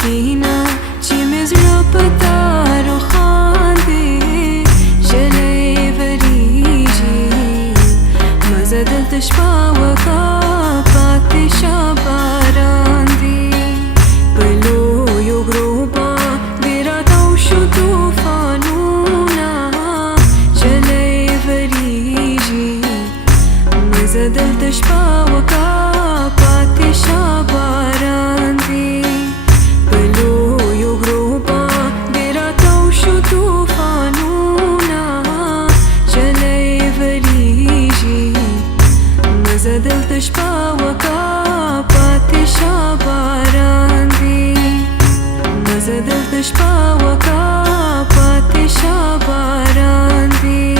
کینا چې مې زړه په تا روښاندې ژلۍ وریږي مزه دلته شپه وکړه پاتې شه باران دی په لویو غرو باندې راتاو شو طوفانونه ژلۍ وریږي مزه دلته شپه وکړه پاتې شه باران دی په لویو غرو باندې راتاو شو طوفانونه ژلۍ وریږي مزه دلته شپه وکړه پاتې شه باران دی مزه دلته شپه وکړه پاتې شه باران دی